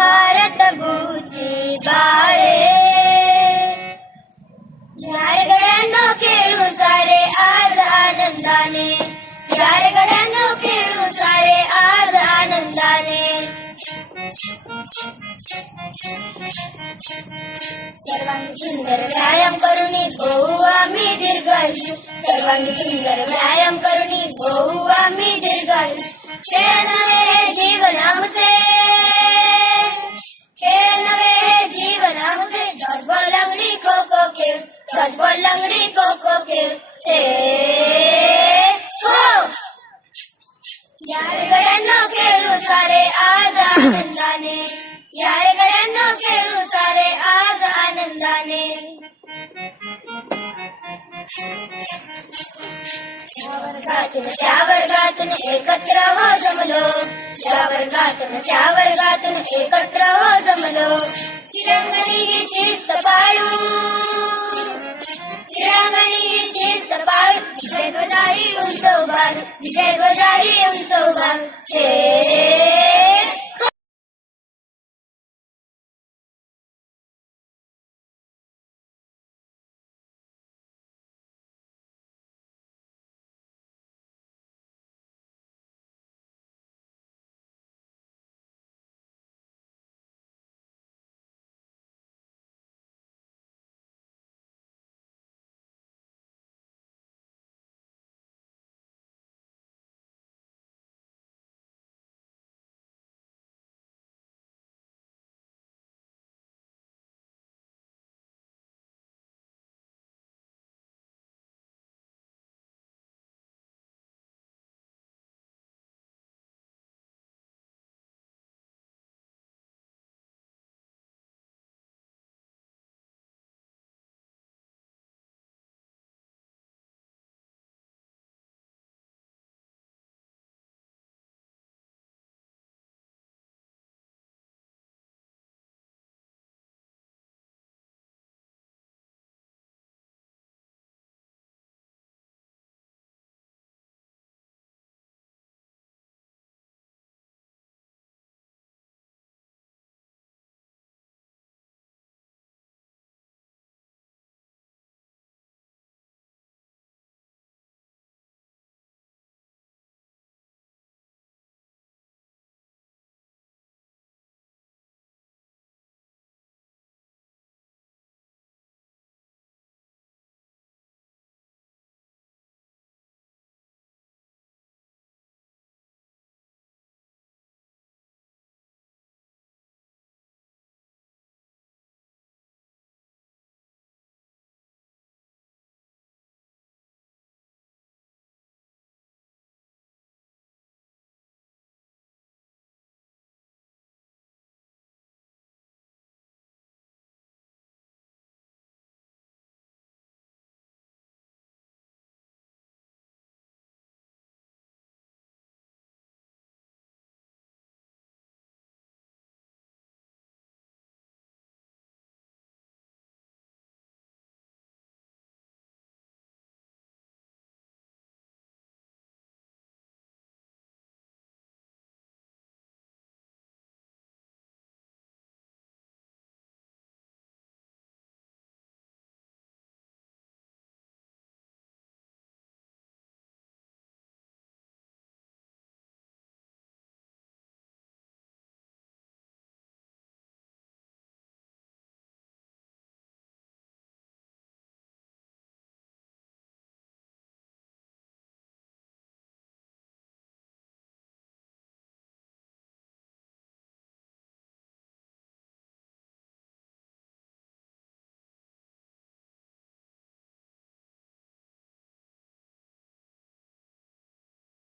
भारत भूची बाळे चार गड्यांनो खेळू सारे आज आनंदाने चार गड्यांनो खेळू सारे आज आनंदाने सर्वांगी सुंदर व्यायाम करूनी होऊ आम्ही दीर्घायू सर्वांगी सुंदर व्यायाम करूनी होऊ आम्ही दीर्घायू खेळ नव्हे हे जीवन आमचे खेळ नव्हे हे जीवन आमचे डॉटबॉल लंगडी खो खो खेळ डॉटबॉल लंगडी खो खो खेळ हो चार गड्यांनो खेळू सारे आज आनंदाने चार गड्यांनो खेळू सारे आज आनंदाने त्या वर्गातून एकत्र हो जमलो त्या वर्गातून एकत्र हो जमलो तिरंगणी ही शिस्त पाळू